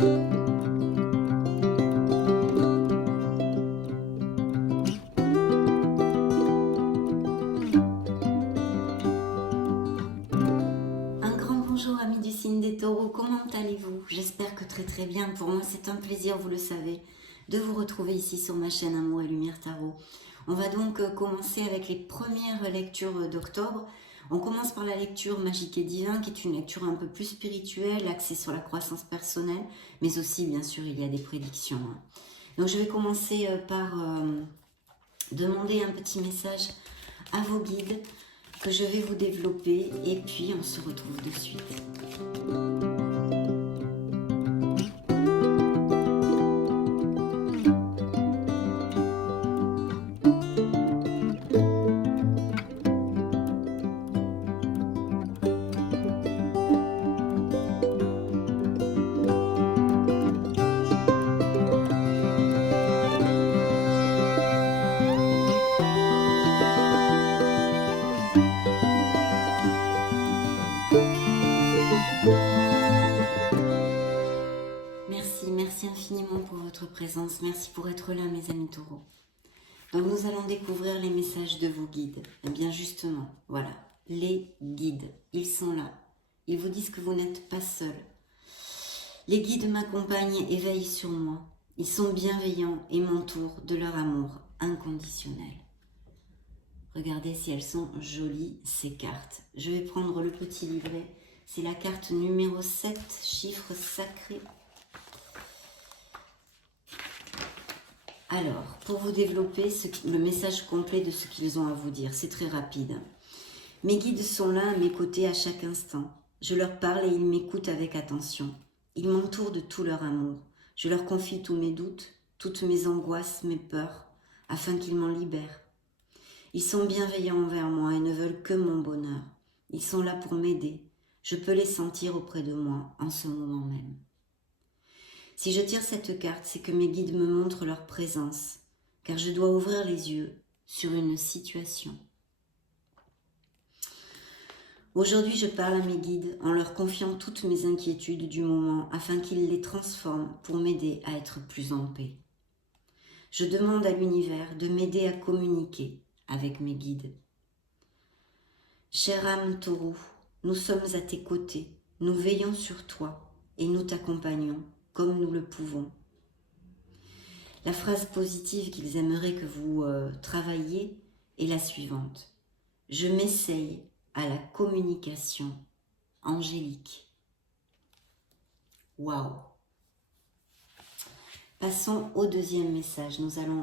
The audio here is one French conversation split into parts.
Un grand bonjour amis du signe des taureaux, comment allez-vous? J'espère que très bien. Pour moi c'est un plaisir, vous le savez, de vous retrouver ici sur ma chaîne Amour et Lumière Tarot. On va donc commencer avec les premières lectures d'octobre. On commence par la lecture Magique et Divin, qui est une lecture un peu plus spirituelle, axée sur la croissance personnelle, mais aussi bien sûr il y a des prédictions. Donc je vais commencer par demander un petit message à vos guides, que je vais vous développer et puis on se retrouve de suite. Merci infiniment pour votre présence. Merci pour être là, mes amis taureaux. Donc nous allons découvrir les messages de vos guides. Et bien justement, voilà, les guides, ils sont là. Ils vous disent que vous n'êtes pas seul. Les guides m'accompagnent et veillent sur moi. Ils sont bienveillants et m'entourent de leur amour inconditionnel. Regardez si elles sont jolies, ces cartes. Je vais prendre le petit livret. C'est la carte numéro 7, chiffre sacré. Alors, pour vous développer le message complet de ce qu'ils ont à vous dire, c'est très rapide. Mes guides sont là à mes côtés à chaque instant. Je leur parle et ils m'écoutent avec attention. Ils m'entourent de tout leur amour. Je leur confie tous mes doutes, toutes mes angoisses, mes peurs, afin qu'ils m'en libèrent. Ils sont bienveillants envers moi et ne veulent que mon bonheur. Ils sont là pour m'aider. Je peux les sentir auprès de moi en ce moment même. Si je tire cette carte, c'est que mes guides me montrent leur présence, car je dois ouvrir les yeux sur une situation. Aujourd'hui, je parle à mes guides en leur confiant toutes mes inquiétudes du moment afin qu'ils les transforment pour m'aider à être plus en paix. Je demande à l'univers de m'aider à communiquer avec mes guides. Chère âme taureau, nous sommes à tes côtés, nous veillons sur toi et nous t'accompagnons comme nous le pouvons. La phrase positive qu'ils aimeraient que vous travailliez est la suivante. Je m'essaye à la communication angélique. Waouh! Passons au deuxième message. Nous allons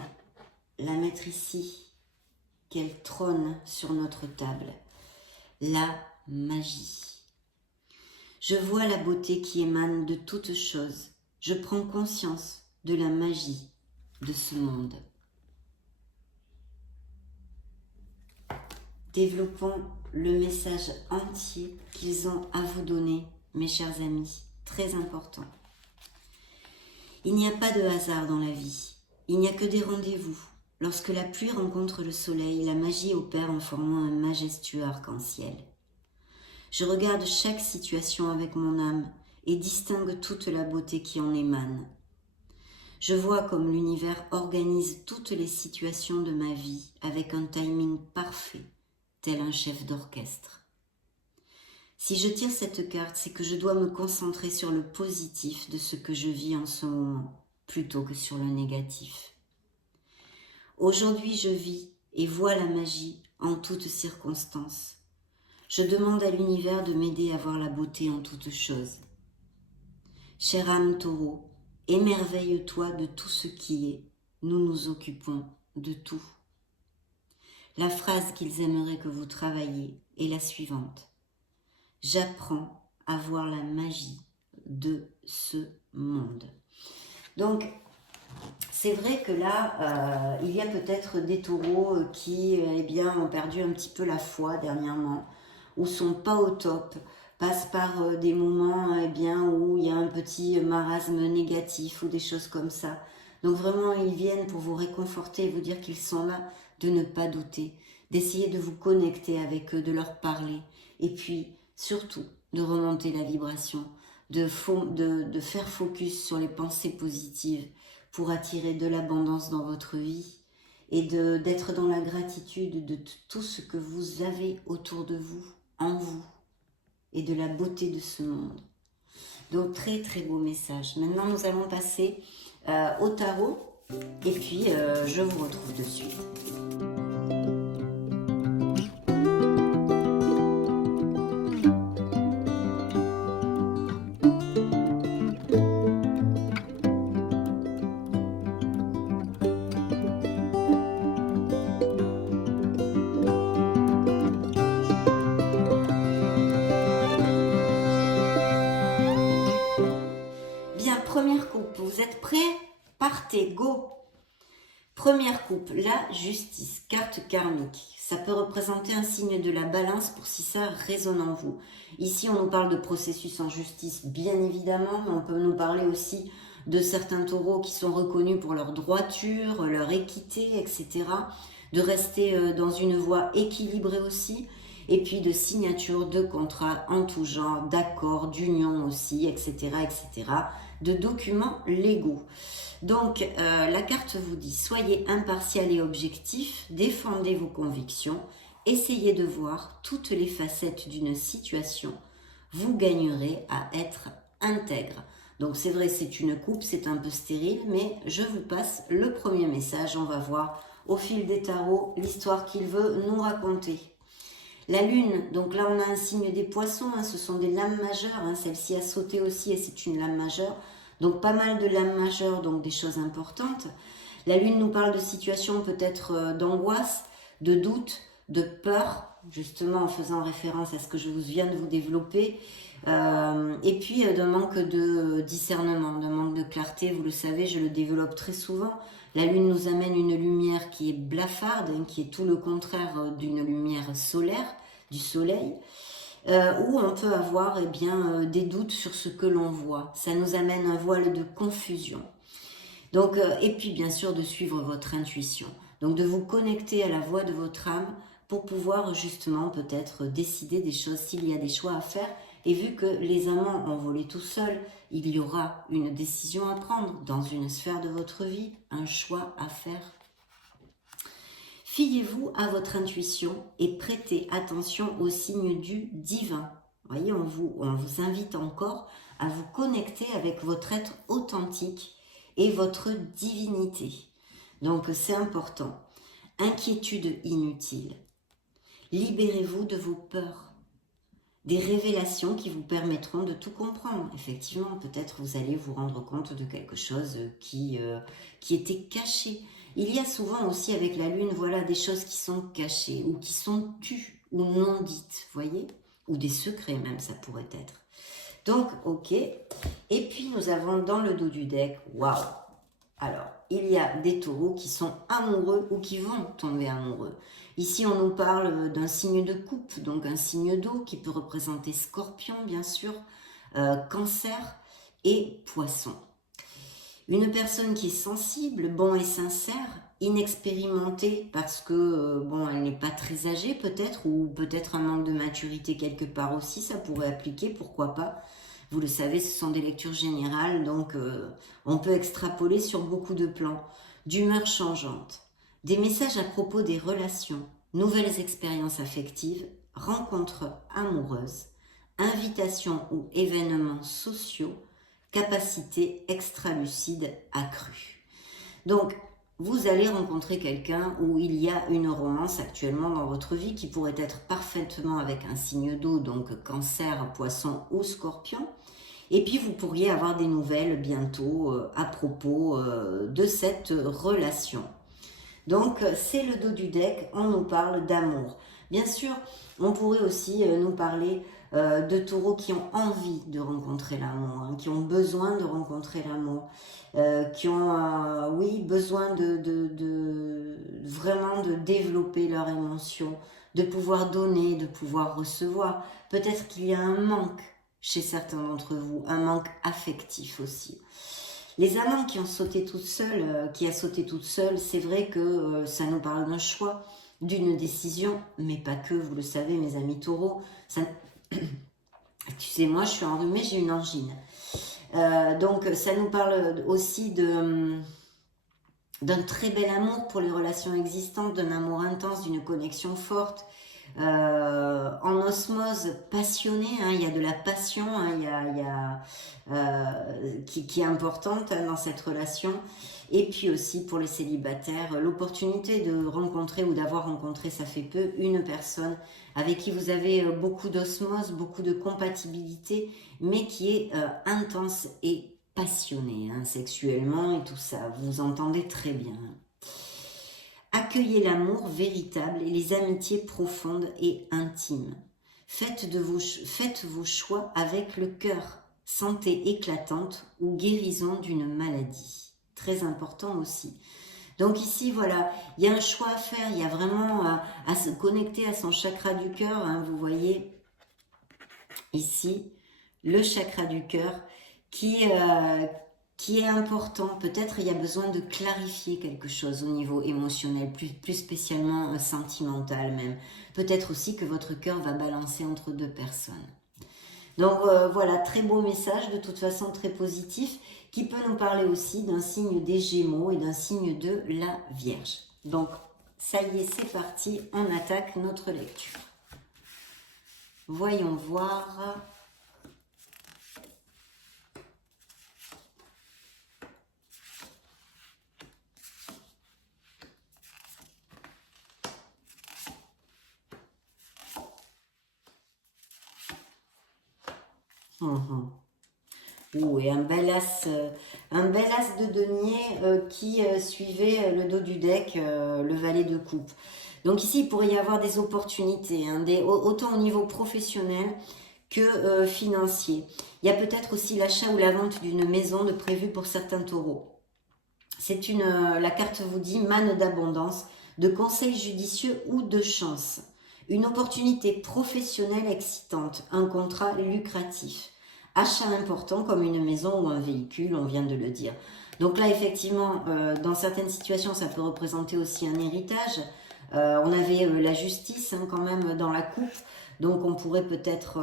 la mettre ici, qu'elle trône sur notre table. La magie. Je vois la beauté qui émane de toutes choses. Je prends conscience de la magie de ce monde. Développons le message entier qu'ils ont à vous donner, mes chers amis, très important. Il n'y a pas de hasard dans la vie, il n'y a que des rendez-vous. Lorsque la pluie rencontre le soleil, la magie opère en formant un majestueux arc-en-ciel. Je regarde chaque situation avec mon âme et distingue toute la beauté qui en émane. Je vois comme l'univers organise toutes les situations de ma vie avec un timing parfait, tel un chef d'orchestre. Si je tire cette carte, c'est que je dois me concentrer sur le positif de ce que je vis en ce moment, plutôt que sur le négatif. Aujourd'hui, je vis et vois la magie en toutes circonstances. Je demande à l'univers de m'aider à voir la beauté en toutes choses. Chère âme taureau, émerveille-toi de tout ce qui est. Nous nous occupons de tout. La phrase qu'ils aimeraient que vous travailliez est la suivante. J'apprends à voir la magie de ce monde. Donc, c'est vrai que là, il y a peut-être des taureaux qui ont perdu un petit peu la foi dernièrement, ou sont pas au top, passent par des moments où il y a un petit marasme négatif ou des choses comme ça. Donc vraiment, ils viennent pour vous réconforter et vous dire qu'ils sont là, de ne pas douter, d'essayer de vous connecter avec eux, de leur parler, et puis surtout de remonter la vibration, de faire focus sur les pensées positives pour attirer de l'abondance dans votre vie et d'être dans la gratitude de tout ce que vous avez autour de vous, en vous, et de la beauté de ce monde. Donc très très beau message. Maintenant nous allons passer au tarot et puis je vous retrouve de suite. Première coupe, vous êtes prêts? Partez, go! Première coupe, la justice, carte karmique. Ça peut représenter un signe de la balance pour si ça résonne en vous. Ici, on nous parle de processus en justice, bien évidemment, mais on peut nous parler aussi de certains taureaux qui sont reconnus pour leur droiture, leur équité, etc. De rester dans une voie équilibrée aussi. Et puis de signature de contrats en tout genre, d'accords, d'union aussi, etc., etc., de documents légaux. Donc, la carte vous dit, soyez impartial et objectif, défendez vos convictions, essayez de voir toutes les facettes d'une situation, vous gagnerez à être intègre. Donc, c'est vrai, c'est une coupe, c'est un peu stérile, mais je vous passe le premier message, on va voir au fil des tarots l'histoire qu'il veut nous raconter. La lune, donc là on a un signe des poissons, hein, ce sont des lames majeures, hein, celle-ci a sauté aussi et c'est une lame majeure, donc pas mal de lames majeures, donc des choses importantes. La lune nous parle de situations peut-être d'angoisse, de doute, de peur, justement en faisant référence à ce que je viens de vous développer, et puis d'un manque de discernement, d'un manque de clarté, vous le savez, je le développe très souvent. La lune nous amène une lumière qui est blafarde, hein, qui est tout le contraire d'une lumière solaire, du soleil, où on peut avoir des doutes sur ce que l'on voit. Ça nous amène un voile de confusion. Donc, et puis bien sûr de suivre votre intuition. Donc de vous connecter à la voix de votre âme pour pouvoir justement peut-être décider des choses s'il y a des choix à faire. Et vu que les amants ont volé tout seuls, il y aura une décision à prendre dans une sphère de votre vie, un choix à faire. Fiez-vous à votre intuition et prêtez attention aux signes du divin. Vous voyez, on vous invite encore à vous connecter avec votre être authentique et votre divinité. Donc c'est important. Inquiétude inutile. Libérez-vous de vos peurs. Des révélations qui vous permettront de tout comprendre. Effectivement, peut-être vous allez vous rendre compte de quelque chose qui était caché. Il y a souvent aussi avec la lune, voilà, des choses qui sont cachées ou qui sont tues ou non dites, voyez, ou des secrets même, ça pourrait être. Donc, ok. Et puis, nous avons dans le dos du deck, waouh. Alors, il y a des taureaux qui sont amoureux ou qui vont tomber amoureux. Ici, on nous parle d'un signe de coupe, donc un signe d'eau qui peut représenter Scorpion, bien sûr, Cancer et Poisson. Une personne qui est sensible, bon et sincère, inexpérimentée parce que, bon, elle n'est pas très âgée peut-être, ou peut-être un manque de maturité quelque part aussi, ça pourrait appliquer, pourquoi pas. Vous le savez, ce sont des lectures générales, donc on peut extrapoler sur beaucoup de plans. D'humeur changeante, des messages à propos des relations, nouvelles expériences affectives, rencontres amoureuses, invitations ou événements sociaux, capacité extralucide accrue. Donc, vous allez rencontrer quelqu'un où il y a une romance actuellement dans votre vie qui pourrait être parfaitement avec un signe d'eau, donc Cancer, Poisson ou Scorpion. Et puis, vous pourriez avoir des nouvelles bientôt à propos de cette relation. Donc, c'est le dos du deck, on nous parle d'amour. Bien sûr, on pourrait aussi nous parler de taureaux qui ont envie de rencontrer l'amour, hein, qui ont besoin de rencontrer l'amour, qui ont besoin vraiment de développer leur émotion, de pouvoir donner, de pouvoir recevoir. Peut-être qu'il y a un manque chez certains d'entre vous, un manque affectif aussi. Les amants qui ont sauté toutes seules, qui a sauté toute seule, c'est vrai que ça nous parle d'un choix, d'une décision, mais pas que, vous le savez mes amis taureaux, Excusez-moi, je suis enrhumée, j'ai une angine. Donc ça nous parle aussi d'un très bel amour pour les relations existantes, d'un amour intense, d'une connexion forte, en osmose passionnée, hein, il y a de la passion, hein, qui est importante, hein, dans cette relation. Et puis aussi pour les célibataires, l'opportunité de rencontrer ou d'avoir rencontré, ça fait peu, une personne avec qui vous avez beaucoup d'osmose, beaucoup de compatibilité, mais qui est intense et passionnée, hein, sexuellement et tout ça. Vous entendez très bien. Accueillez l'amour véritable et les amitiés profondes et intimes. Faites vos choix avec le cœur. Santé éclatante ou guérison d'une maladie. Très important aussi. Donc ici, voilà, il y a un choix à faire. Il y a vraiment à se connecter à son chakra du cœur. Hein, vous voyez ici le chakra du cœur qui est important. Peut-être il y a besoin de clarifier quelque chose au niveau émotionnel, plus spécialement sentimental même. Peut-être aussi que votre cœur va balancer entre deux personnes. Donc voilà, très beau message, de toute façon très positif, qui peut nous parler aussi d'un signe des Gémeaux et d'un signe de la Vierge. Donc ça y est, c'est parti, on attaque notre lecture. Voyons voir. Et un bel as de denier qui suivait le dos du deck, le valet de coupe. Donc ici, il pourrait y avoir des opportunités, hein, autant au niveau professionnel que financier. Il y a peut-être aussi l'achat ou la vente d'une maison de prévu pour certains taureaux. La carte vous dit manne d'abondance, de conseils judicieux ou de chance. Une opportunité professionnelle excitante, un contrat lucratif. Achat important comme une maison ou un véhicule, on vient de le dire. Donc là, effectivement, dans certaines situations, ça peut représenter aussi un héritage. On avait la justice, hein, quand même dans la coupe. Donc on pourrait peut-être,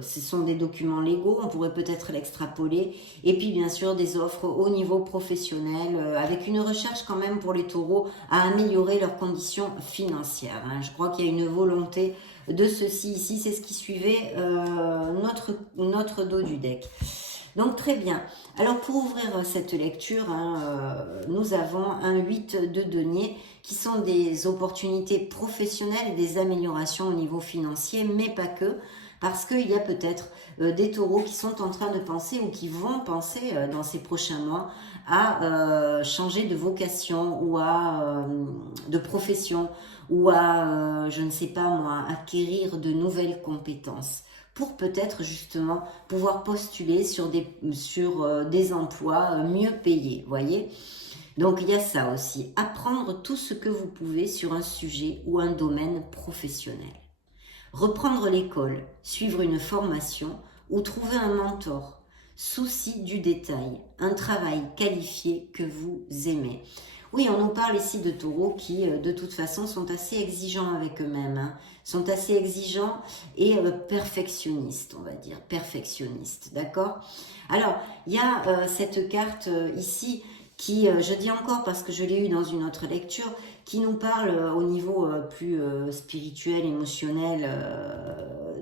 ce sont des documents légaux, on pourrait peut-être l'extrapoler. Et puis bien sûr des offres au niveau professionnel, avec une recherche quand même pour les taureaux à améliorer leurs conditions financières. Hein. Je crois qu'il y a une volonté de ceci ici, c'est ce qui suivait notre dos du deck. Donc très bien. Alors pour ouvrir cette lecture, hein, nous avons un 8 de denier qui sont des opportunités professionnelles et des améliorations au niveau financier, mais pas que, parce qu'il y a peut-être des taureaux qui sont en train de penser ou qui vont penser dans ces prochains mois à changer de vocation ou de profession ou je ne sais pas moi, acquérir de nouvelles compétences pour peut-être justement pouvoir postuler sur des emplois mieux payés, voyez. Donc il y a ça aussi, apprendre tout ce que vous pouvez sur un sujet ou un domaine professionnel. Reprendre l'école, suivre une formation ou trouver un mentor. Souci du détail, un travail qualifié que vous aimez. Oui, on nous parle ici de taureaux qui, de toute façon, sont assez exigeants avec eux-mêmes, hein, sont assez exigeants et perfectionnistes, on va dire, perfectionnistes, d'accord? Alors, il y a cette carte ici qui, je dis encore parce que je l'ai eu dans une autre lecture, qui nous parle au niveau plus spirituel, émotionnel,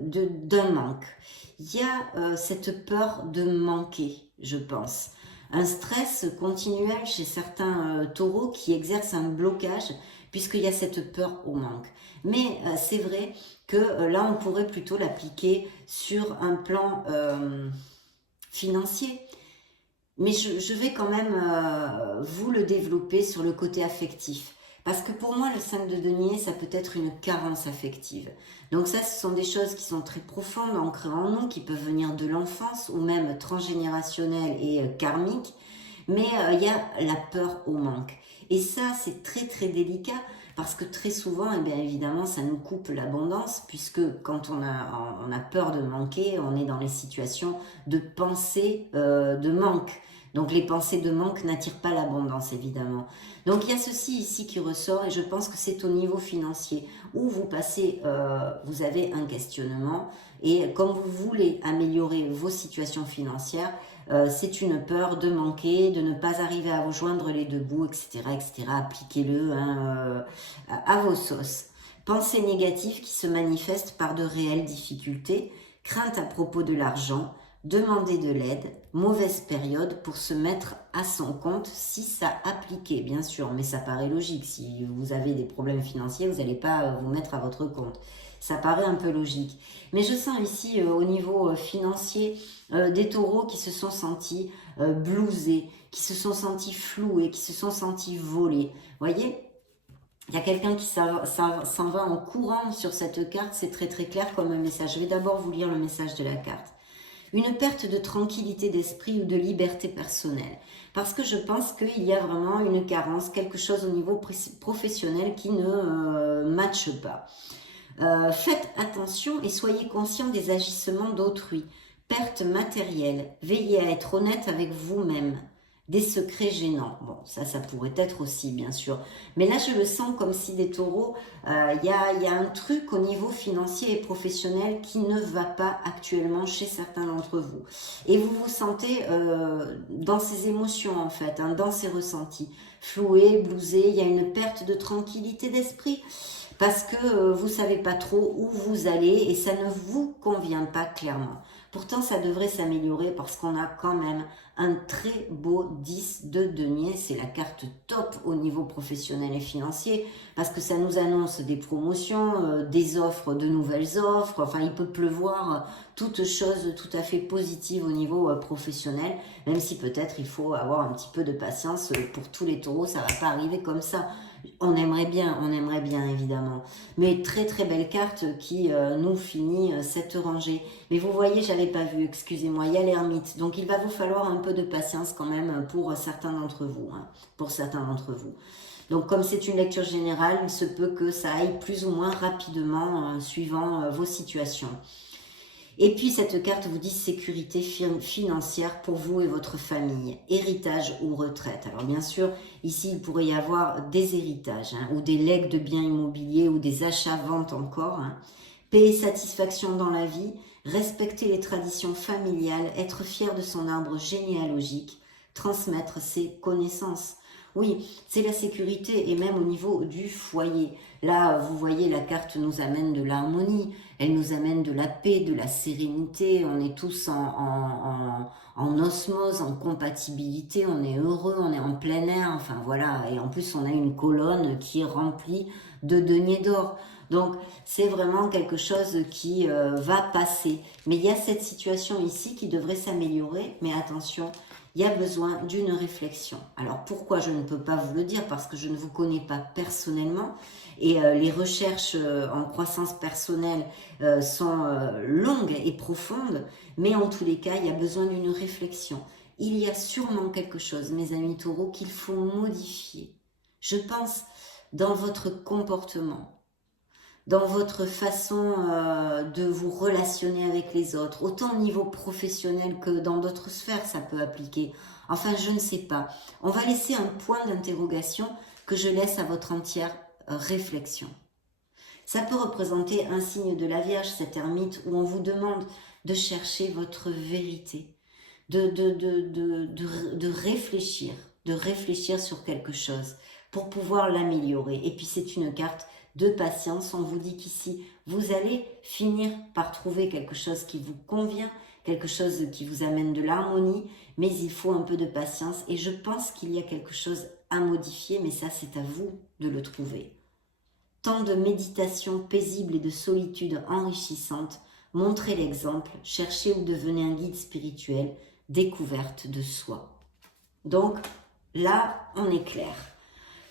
d'un manque. Il y a cette peur de manquer, je pense. Un stress continuel chez certains taureaux qui exercent un blocage puisqu'il y a cette peur au manque. Mais c'est vrai que là, on pourrait plutôt l'appliquer sur un plan financier. Mais je vais quand même vous le développer sur le côté affectif. Parce que pour moi, le 5 de denier, ça peut être une carence affective. Donc ça, ce sont des choses qui sont très profondes, ancrées en nous, qui peuvent venir de l'enfance ou même transgénérationnelles et karmiques. Mais il y a la peur au manque. Et ça, c'est très très délicat parce que très souvent, eh bien évidemment, ça nous coupe l'abondance puisque quand on a peur de manquer, on est dans les situations de pensée de manque. Donc les pensées de manque n'attirent pas l'abondance, évidemment. Donc il y a ceci ici qui ressort, et je pense que c'est au niveau financier, où vous passez, vous avez un questionnement, et comme vous voulez améliorer vos situations financières, c'est une peur de manquer, de ne pas arriver à vous joindre les deux bouts, etc. etc. Appliquez-le hein, à vos sauces. Pensées négatives qui se manifestent par de réelles difficultés, crainte à propos de l'argent, demander de l'aide, mauvaise période pour se mettre à son compte si ça appliquait, bien sûr, mais ça paraît logique. Si vous avez des problèmes financiers, vous n'allez pas vous mettre à votre compte. Ça paraît un peu logique. Mais je sens ici, au niveau financier, des taureaux qui se sont sentis blousés, qui se sont sentis floués, qui se sont sentis volés. Voyez, il y a quelqu'un qui s'en va en courant sur cette carte, c'est très très clair comme un message. Je vais d'abord vous lire le message de la carte. Une perte de tranquillité d'esprit ou de liberté personnelle. Parce que je pense qu'il y a vraiment une carence, quelque chose au niveau professionnel qui ne matche pas. Faites attention et soyez conscient des agissements d'autrui. Perte matérielle. Veillez à être honnête avec vous-même. Des secrets gênants. Bon, ça pourrait être aussi, bien sûr. Mais là, je le sens comme si des taureaux, il y a un truc au niveau financier et professionnel qui ne va pas actuellement chez certains d'entre vous. Et vous vous sentez dans ces émotions, en fait, hein, dans ces ressentis. Floué, blousé, il y a une perte de tranquillité d'esprit parce que vous savez pas trop où vous allez et ça ne vous convient pas clairement. Pourtant, ça devrait s'améliorer parce qu'on a quand même un très beau 10 de denier. C'est la carte top au niveau professionnel et financier parce que ça nous annonce des promotions, des offres, de nouvelles offres. Enfin, il peut pleuvoir toutes choses tout à fait positives au niveau professionnel, même si peut-être il faut avoir un petit peu de patience pour tous les taureaux. Ça va pas arriver comme ça. On aimerait bien évidemment. Mais très très belle carte qui nous finit cette rangée. Mais vous voyez, j'avais pas vu, excusez-moi, il y a l'ermite. Donc il va vous falloir un peu de patience quand même pour certains d'entre vous. Hein, pour certains d'entre vous. Donc comme c'est une lecture générale, il se peut que ça aille plus ou moins rapidement suivant vos situations. Et puis cette carte vous dit sécurité financière pour vous et votre famille, héritage ou retraite. Alors bien sûr, ici il pourrait y avoir des héritages hein, ou des legs de biens immobiliers ou des achats-ventes encore. Hein. Paix et satisfaction dans la vie, respecter les traditions familiales, être fier de son arbre généalogique, transmettre ses connaissances. Oui, c'est la sécurité et même au niveau du foyer. Là, vous voyez, la carte nous amène de l'harmonie, elle nous amène de la paix, de la sérénité. On est tous en osmose, en compatibilité, on est heureux, on est en plein air, enfin voilà. Et en plus, on a une colonne qui est remplie de deniers d'or. Donc, c'est vraiment quelque chose qui va passer. Mais il y a cette situation ici qui devrait s'améliorer, mais attention, il y a besoin d'une réflexion. Alors pourquoi je ne peux pas vous le dire? Parce que je ne vous connais pas personnellement et les recherches en croissance personnelle sont longues et profondes, mais en tous les cas, il y a besoin d'une réflexion. Il y a sûrement quelque chose, mes amis taureaux, qu'il faut modifier. Je pense dans votre comportement, dans votre façon de vous relationner avec les autres, autant au niveau professionnel que dans d'autres sphères, ça peut appliquer. Enfin, je ne sais pas. On va laisser un point d'interrogation que je laisse à votre entière réflexion. Ça peut représenter un signe de la Vierge, cet ermite, où on vous demande de chercher votre vérité, de réfléchir sur quelque chose pour pouvoir l'améliorer. Et puis c'est une carte de patience. On vous dit qu'ici, vous allez finir par trouver quelque chose qui vous convient, quelque chose qui vous amène de l'harmonie, mais il faut un peu de patience. Et je pense qu'il y a quelque chose à modifier, mais ça, c'est à vous de le trouver. Tant de méditation paisible et de solitude enrichissante, montrez l'exemple, cherchez ou devenez un guide spirituel, découverte de soi. Donc, là, on est clair.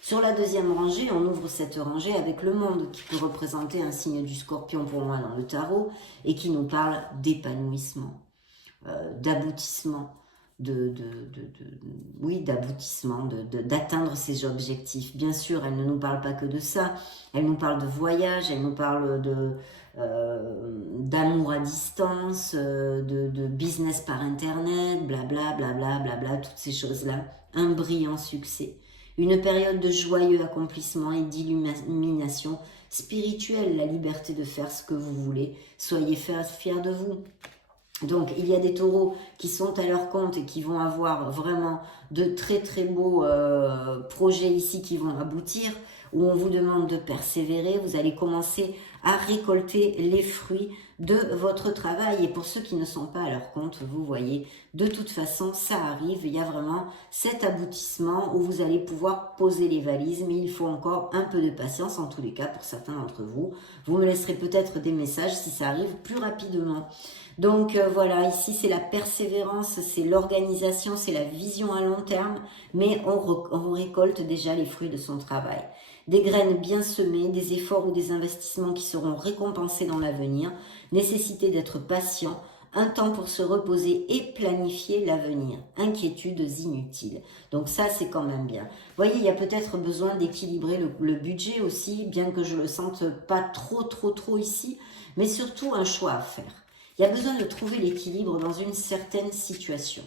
Sur la deuxième rangée, on ouvre cette rangée avec le monde qui peut représenter un signe du scorpion pour moi dans le tarot et qui nous parle d'épanouissement, d'aboutissement, oui, d'aboutissement, d'atteindre ses objectifs. Bien sûr, elle ne nous parle pas que de ça, elle nous parle de voyage, elle nous parle d'amour à distance, de business par internet, blabla, blabla, blabla, toutes ces choses-là. Un brillant succès, une période de joyeux accomplissement et d'illumination spirituelle, la liberté de faire ce que vous voulez. Soyez fiers de vous. Donc, il y a des taureaux qui sont à leur compte et qui vont avoir vraiment de très très beaux projets ici qui vont aboutir, où on vous demande de persévérer. Vous allez commencer à récolter les fruits de votre travail. Et pour ceux qui ne sont pas à leur compte, vous voyez, de toute façon, ça arrive. Il y a vraiment cet aboutissement où vous allez pouvoir poser les valises, mais il faut encore un peu de patience, en tous les cas, pour certains d'entre vous. Vous me laisserez peut-être des messages si ça arrive plus rapidement. Donc voilà, ici c'est la persévérance, c'est l'organisation, c'est la vision à long terme, mais on récolte déjà les fruits de son travail. Des graines bien semées, des efforts ou des investissements qui seront récompensés dans l'avenir, nécessité d'être patient, un temps pour se reposer et planifier l'avenir, inquiétudes inutiles. Donc ça c'est quand même bien. Vous voyez, il y a peut-être besoin d'équilibrer le budget aussi, bien que je le sente pas trop ici, mais surtout un choix à faire. Il y a besoin de trouver l'équilibre dans une certaine situation.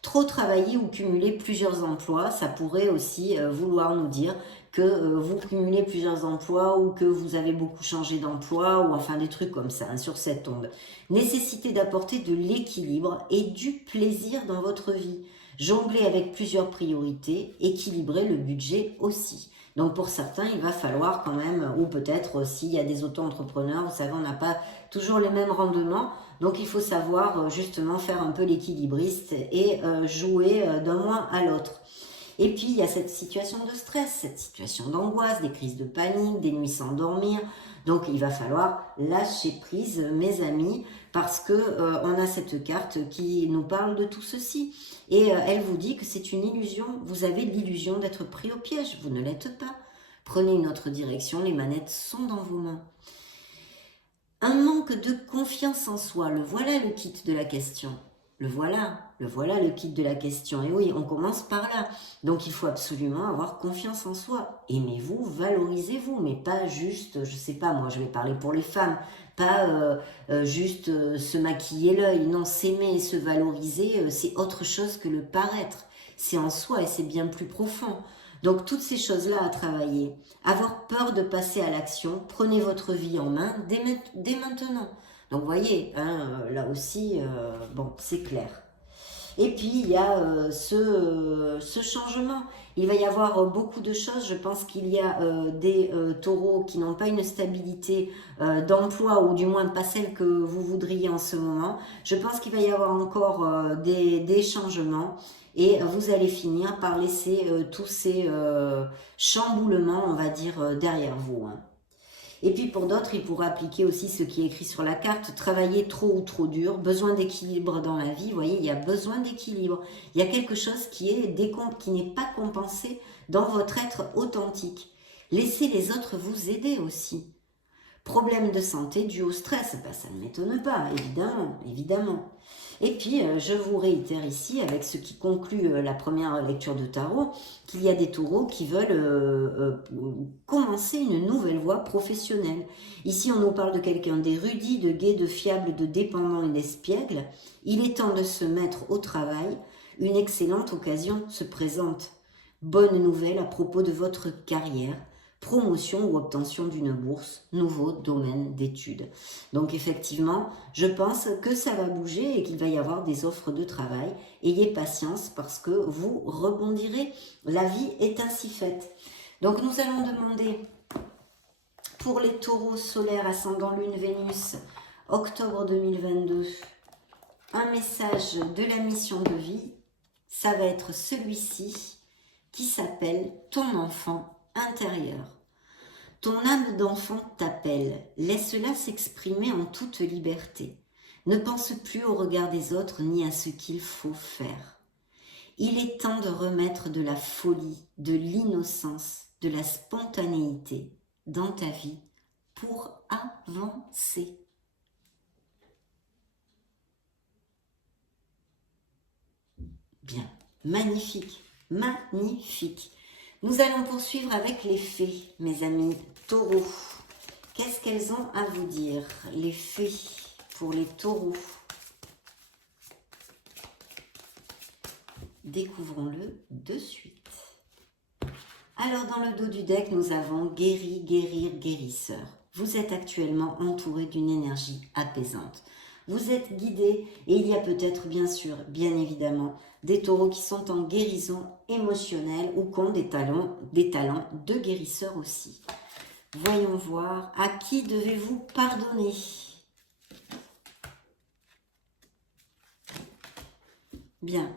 Trop travailler ou cumuler plusieurs emplois, ça pourrait aussi vouloir nous dire que vous cumulez plusieurs emplois ou que vous avez beaucoup changé d'emploi ou enfin des trucs comme ça, hein, sur cette onde. Nécessité d'apporter de l'équilibre et du plaisir dans votre vie. Jongler avec plusieurs priorités, équilibrer le budget aussi. Donc pour certains, il va falloir quand même, ou peut-être s'il y a des auto-entrepreneurs, vous savez, on n'a pas toujours les mêmes rendements, donc il faut savoir justement faire un peu l'équilibriste et jouer d'un mois à l'autre. Et puis il y a cette situation de stress, cette situation d'angoisse, des crises de panique, des nuits sans dormir. Donc il va falloir lâcher prise, mes amis, parce que on a cette carte qui nous parle de tout ceci. Et elle vous dit que c'est une illusion. Vous avez l'illusion d'être pris au piège. Vous ne l'êtes pas. Prenez une autre direction. Les manettes sont dans vos mains. Un manque de confiance en soi. Le voilà le kit de la question. Le voilà le kit de la question. Et oui, on commence par là. Donc il faut absolument avoir confiance en soi. Aimez-vous, valorisez-vous, mais pas juste, je sais pas, moi je vais parler pour les femmes, pas juste se maquiller l'œil. Non, s'aimer et se valoriser, c'est autre chose que le paraître. C'est en soi et c'est bien plus profond. Donc toutes ces choses-là à travailler. Avoir peur de passer à l'action, prenez votre vie en main dès maintenant. Donc vous voyez, hein, là aussi, bon, c'est clair. Et puis il y a ce changement. Il va y avoir beaucoup de choses. Je pense qu'il y a des taureaux qui n'ont pas une stabilité d'emploi, ou du moins pas celle que vous voudriez en ce moment. Je pense qu'il va y avoir encore des changements. Et vous allez finir par laisser tous ces chamboulements, on va dire, derrière vous. Hein. Et puis pour d'autres, il pourra appliquer aussi ce qui est écrit sur la carte, travailler trop ou trop dur, besoin d'équilibre dans la vie. Vous voyez, il y a besoin d'équilibre. Il y a quelque chose qui n'est pas compensé dans votre être authentique. Laissez les autres vous aider aussi. Problème de santé dû au stress, ben, ça ne m'étonne pas, évidemment. Et puis, je vous réitère ici, avec ce qui conclut la première lecture de tarot, qu'il y a des taureaux qui veulent commencer une nouvelle voie professionnelle. Ici, on nous parle de quelqu'un d'érudit, de gai, de fiable, de dépendant et d'espiègle. Il est temps de se mettre au travail. Une excellente occasion se présente. Bonne nouvelle à propos de votre carrière. Promotion ou obtention d'une bourse, nouveau domaine d'études. Donc effectivement, je pense que ça va bouger et qu'il va y avoir des offres de travail. Ayez patience parce que vous rebondirez. La vie est ainsi faite. Donc nous allons demander pour les taureaux solaires ascendant lune Vénus, octobre 2022, un message de la mission de vie. Ça va être celui-ci qui s'appelle ton enfant intérieur. Ton âme d'enfant t'appelle, laisse-la s'exprimer en toute liberté. Ne pense plus au regard des autres ni à ce qu'il faut faire. Il est temps de remettre de la folie, de l'innocence, de la spontanéité dans ta vie pour avancer. Bien, magnifique, magnifique. Nous allons poursuivre avec les fées, mes amis taureaux. Qu'est-ce qu'elles ont à vous dire, les fées, pour les taureaux? Découvrons-le de suite. Alors, dans le dos du deck, nous avons guéri, guérir, guérisseur. Vous êtes actuellement entouré d'une énergie apaisante. Vous êtes guidé et il y a peut-être, bien sûr, bien évidemment, des taureaux qui sont en guérison émotionnelle ou qui ont des talents de guérisseur aussi. Voyons voir, à qui devez-vous pardonner? Bien.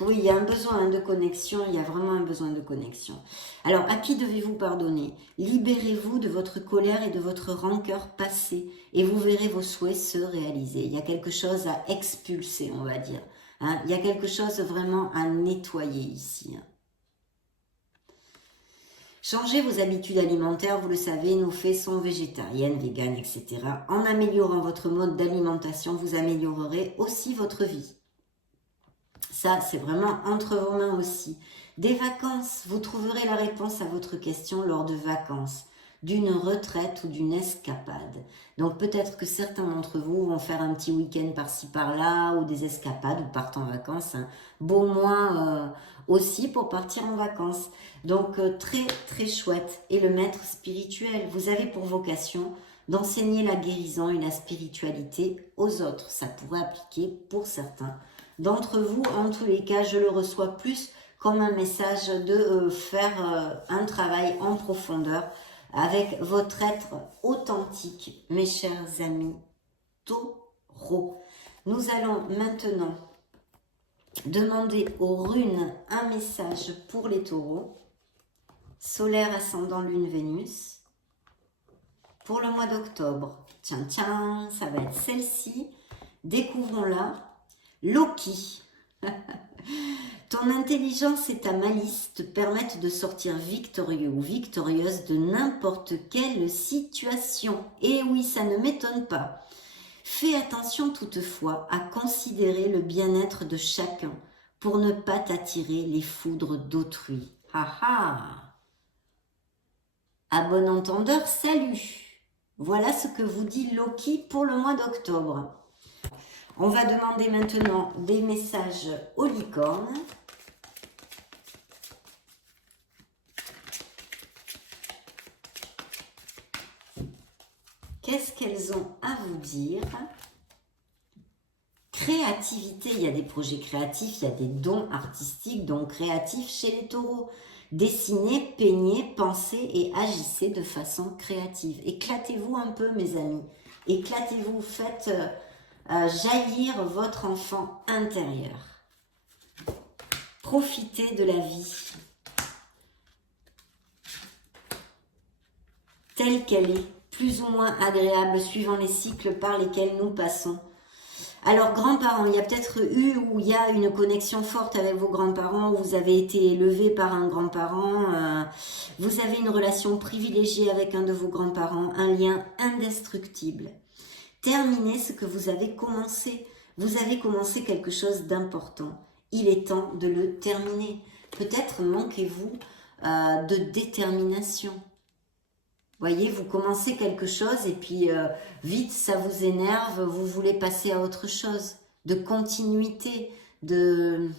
Oui, il y a un besoin de connexion, il y a vraiment un besoin de connexion. Alors, à qui devez-vous pardonner? Libérez-vous de votre colère et de votre rancœur passée et vous verrez vos souhaits se réaliser. Il y a quelque chose à expulser, on va dire. Hein? Il y a quelque chose vraiment à nettoyer ici. Changez vos habitudes alimentaires, vous le savez, nos fées sont végétariennes, véganes, etc. En améliorant votre mode d'alimentation, vous améliorerez aussi votre vie. Ça, c'est vraiment entre vos mains aussi. Des vacances, vous trouverez la réponse à votre question lors de vacances, d'une retraite ou d'une escapade. Donc peut-être que certains d'entre vous vont faire un petit week-end par-ci par-là ou des escapades ou partent en vacances. Un beau mois aussi pour partir en vacances. Donc très très chouette. Et le maître spirituel, vous avez pour vocation d'enseigner la guérison et la spiritualité aux autres. Ça pourrait appliquer pour certains d'entre vous. En tous les cas, je le reçois plus comme un message de faire un travail en profondeur avec votre être authentique, mes chers amis taureaux. Nous allons maintenant demander aux runes un message pour les taureaux, solaire, ascendant, lune, Vénus, pour le mois d'octobre. Tiens, tiens, ça va être celle-ci. Découvrons-la. Loki. Ton intelligence et ta malice te permettent de sortir victorieux ou victorieuse de n'importe quelle situation. Et oui, ça ne m'étonne pas. Fais attention toutefois à considérer le bien-être de chacun pour ne pas t'attirer les foudres d'autrui. Ha ha! À bon entendeur, salut! Voilà ce que vous dit Loki pour le mois d'octobre. On va demander maintenant des messages aux licornes. Qu'est-ce qu'elles ont à vous dire? Créativité, il y a des projets créatifs, il y a des dons artistiques, donc créatifs chez les taureaux. Dessinez, peignez, pensez et agissez de façon créative. Éclatez-vous un peu, mes amis. Éclatez-vous, faites jaillir votre enfant intérieur. Profitez de la vie telle qu'elle est, plus ou moins agréable suivant les cycles par lesquels nous passons. Alors, grands-parents, il y a peut-être eu où il y a une connexion forte avec vos grands-parents, vous avez été élevé par un grand-parent, vous avez une relation privilégiée avec un de vos grands-parents, un lien indestructible. Terminez ce que vous avez commencé. Vous avez commencé quelque chose d'important. Il est temps de le terminer. Peut-être manquez-vous de détermination. Voyez, vous commencez quelque chose et puis vite ça vous énerve, vous voulez passer à autre chose. De continuité, de...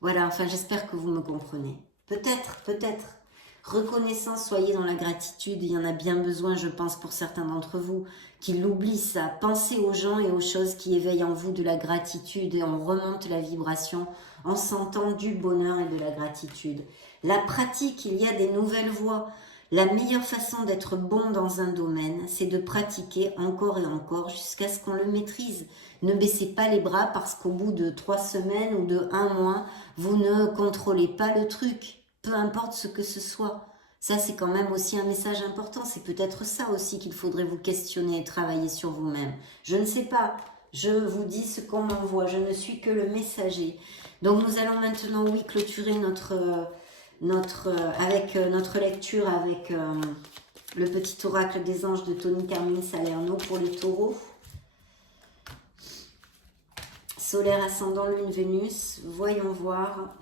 Voilà, enfin j'espère que vous me comprenez. Peut-être, peut-être. Reconnaissance, soyez dans la gratitude, il y en a bien besoin, je pense, pour certains d'entre vous, qui l'oublient ça. Pensez aux gens et aux choses qui éveillent en vous de la gratitude et on remonte la vibration en sentant du bonheur et de la gratitude. La pratique, il y a des nouvelles voies. La meilleure façon d'être bon dans un domaine, c'est de pratiquer encore et encore jusqu'à ce qu'on le maîtrise. Ne baissez pas les bras parce qu'au bout de 3 semaines ou de 1 mois, vous ne contrôlez pas le truc. Peu importe ce que ce soit. Ça, c'est quand même aussi un message important. C'est peut-être ça aussi qu'il faudrait vous questionner et travailler sur vous-même. Je ne sais pas. Je vous dis ce qu'on m'envoie. Je ne suis que le messager. Donc, nous allons maintenant, oui, clôturer notre lecture avec le petit oracle des anges de Tony Carmine Salerno pour les taureaux. Solaire, ascendant, lune, Vénus. Voyons voir.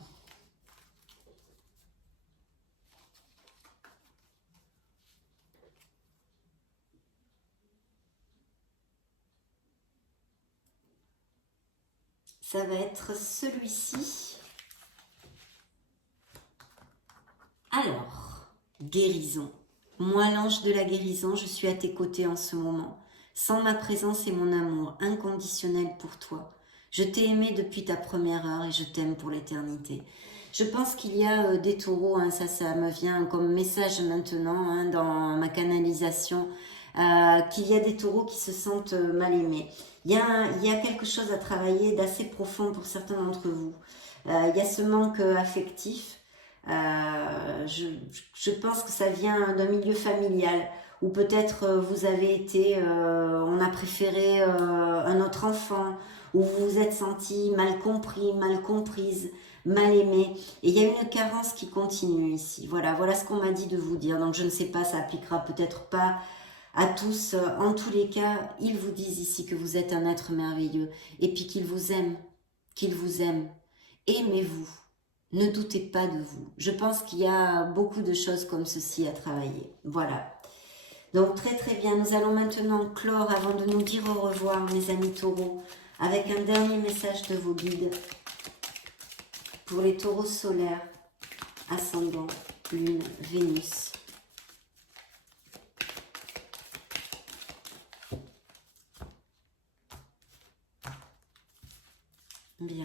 Ça va être celui-ci. Alors, guérison. Moi, l'ange de la guérison, je suis à tes côtés en ce moment. Sans ma présence et mon amour inconditionnel pour toi. Je t'ai aimé depuis ta première heure et je t'aime pour l'éternité. Je pense qu'il y a des taureaux, hein, ça me vient comme message maintenant hein, dans ma canalisation, qu'il y a des taureaux qui se sentent mal aimés. Il y a quelque chose à travailler d'assez profond pour certains d'entre vous. Il y a ce manque affectif. Je pense que ça vient d'un milieu familial ou peut-être vous avez été, on a préféré un autre enfant, ou vous vous êtes senti mal compris, mal comprise, mal aimé. Et il y a une carence qui continue ici. Voilà ce qu'on m'a dit de vous dire. Donc je ne sais pas, ça appliquera peut-être pas à tous. En tous les cas, ils vous disent ici que vous êtes un être merveilleux et puis qu'ils vous aiment, qu'ils vous aiment. Aimez-vous. Ne doutez pas de vous. Je pense qu'il y a beaucoup de choses comme ceci à travailler. Voilà. Donc très très bien, nous allons maintenant clore avant de nous dire au revoir mes amis taureaux avec un dernier message de vos guides pour les taureaux solaires, ascendant, lune, Vénus. Bien.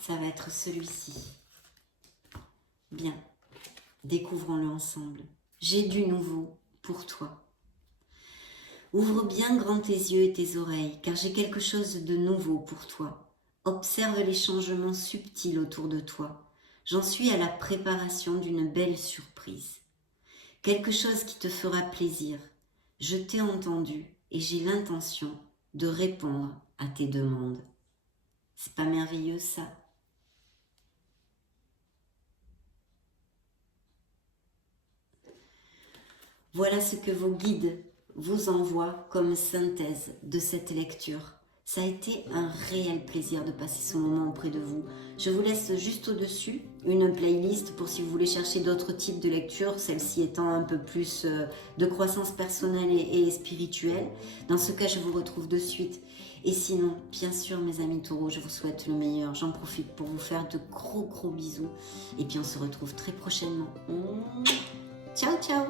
Ça va être celui-ci. Bien, découvrons-le ensemble. J'ai du nouveau pour toi. Ouvre bien grand tes yeux et tes oreilles, car j'ai quelque chose de nouveau pour toi. Observe les changements subtils autour de toi. J'en suis à la préparation d'une belle surprise. Quelque chose qui te fera plaisir. Je t'ai entendu et j'ai l'intention de répondre à tes demandes. C'est pas merveilleux ça ? Voilà ce que vos guides vous envoient comme synthèse de cette lecture. Ça a été un réel plaisir de passer ce moment auprès de vous. Je vous laisse juste au-dessus une playlist pour si vous voulez chercher d'autres types de lectures, celle-ci étant un peu plus de croissance personnelle et spirituelle. Dans ce cas, je vous retrouve de suite. Et sinon, bien sûr, mes amis taureaux, je vous souhaite le meilleur. J'en profite pour vous faire de gros bisous. Et puis on se retrouve très prochainement. Ciao, ciao!